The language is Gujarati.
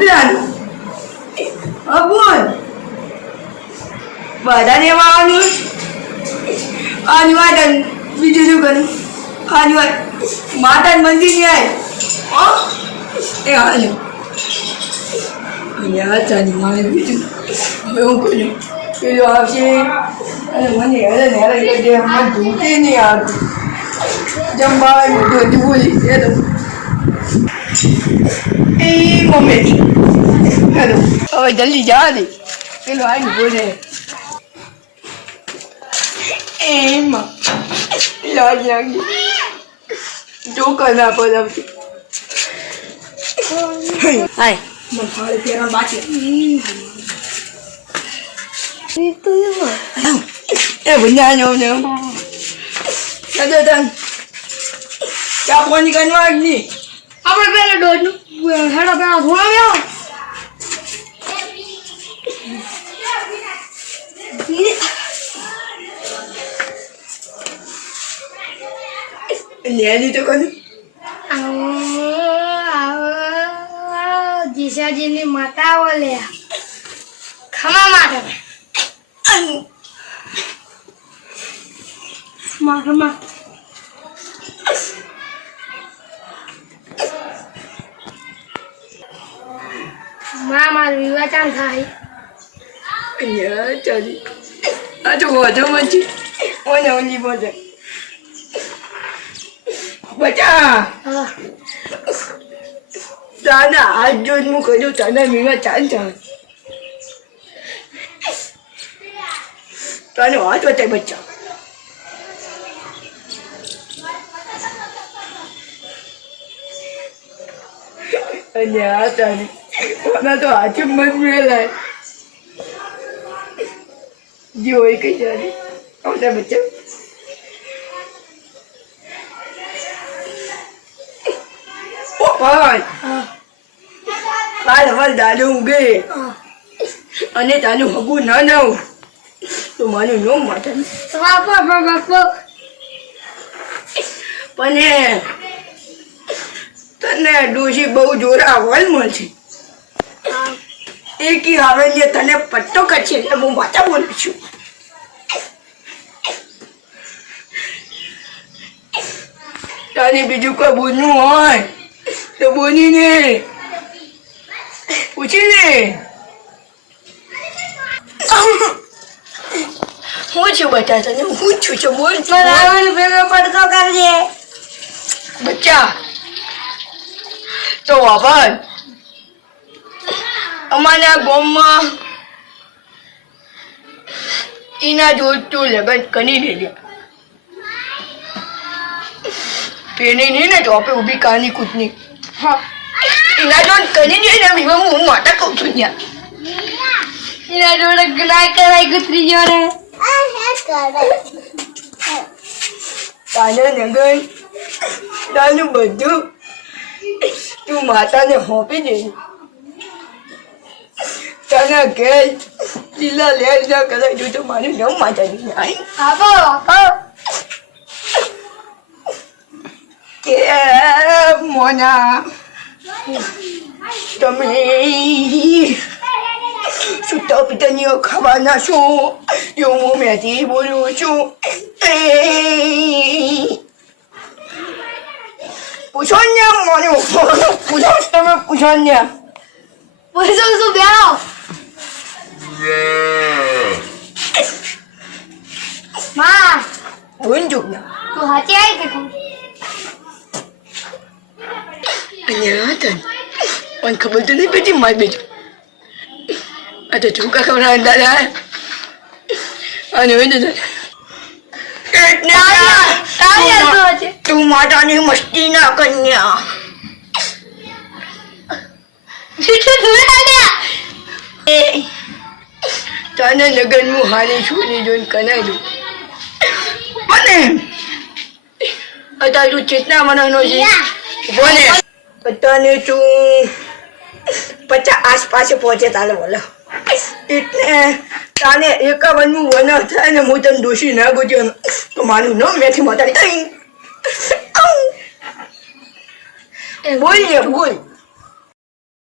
કૂતરાનું હા બોલ બધાને એમાં આવવાનું આની વાત બીજું શું કરું આની વાત માતા મંદિર ની આય એ હાલ્યો યાર ચાલી મારે બીજું હવે હું કર્યું પેલો આવશે અને મને હેરાન કરી દે મને ધૂકે નહીં આવતું જમવાનું બધું બોલી એ તો એ મમ્મી હેલો હવે જલ્દી જા દે પેલો આવી બોલે એમાં લાજ લાગી જોકર ના પડાવતી હાય મને ફાળે ફેરા બાકી એ ભૂંજા જો ને કદે તન ચા પાણી કરવા જ નહીં આપણે પેલા ડોજનું હેડો પેલા ધોળાવ્યો લેલી તો કદી જીસાજીની માતા ઓલે ખમા માટે માં મારા વિવાચાન થાય ચાલી આ તો વધુ મચી ઓને ઓલી બોલે બચા દાદા આજ જોઈને હું કહ્યું તને મીવા ચાલ ચાલ તને વાત બતાય બચ્ચા અને આ તારી ઓના તો હાથે મત મેલાય જે હોય કઈ જાય આવતા બચ્ચા કાલ હવાલ દાદો ઉગે અને તારું હગું ના નાવ તો મારું નો માટે પણ તને ડોશી બહુ જોરા હોલ મળશે એકી આવે ને તને પટ્ટો કરશે એટલે હું વાતા બોલું છું તને બીજું કોઈ બોલવું હોય તો બોલીને પૂછીને હું છું બચ્ચા તને હું છું છું બોલ ભેગો પડતો કરજે બચ્ચા તો વાપર અમારા ગામમાં એના જોડતું લગન કરી દેજે પેલી નહીં ને તો આપણે ઊભી કાની કૂદની હા એના જોડ કરી દે ને વિવા હું માતા કહું છું ત્યાં એના જોડે ના કરાય ગુતરી જોડે તાને નગન તાનું બધું તું માતાને હોપી દે તને ઘેર લીલા લેર ના કરાય તું તો મારું નામ માતાની આઈ આપો કે મોના તમે સુતા પિતાની ખાવાના છો એવું હું મેથી બોલું છું પૂછો ને મને પૂછો તમે પૂછો ને પૂછો શું બેહો માં ઊંજું ના તું હાચી આવી કે તું અહીંયા તન મને ખબર તો નહીં પડતી મારી બેટી આ તો ચૂકા ખબર દાદા અને હોય ને તું માતાની મસ્તી ના કન્યા તને લગન હું હારી છોડી જોઈને કનાઈ દઉં અને અત્યારે તું ચેતના મનાનો છે બોલે તને તું 50 આસપાસ પહોંચે તાલે બોલો એટલે તાને 51 વન થાય ને હું તને દોષી ના ગોત્યો તો મારું નામ મેથી માતાની બોલ ને બોલ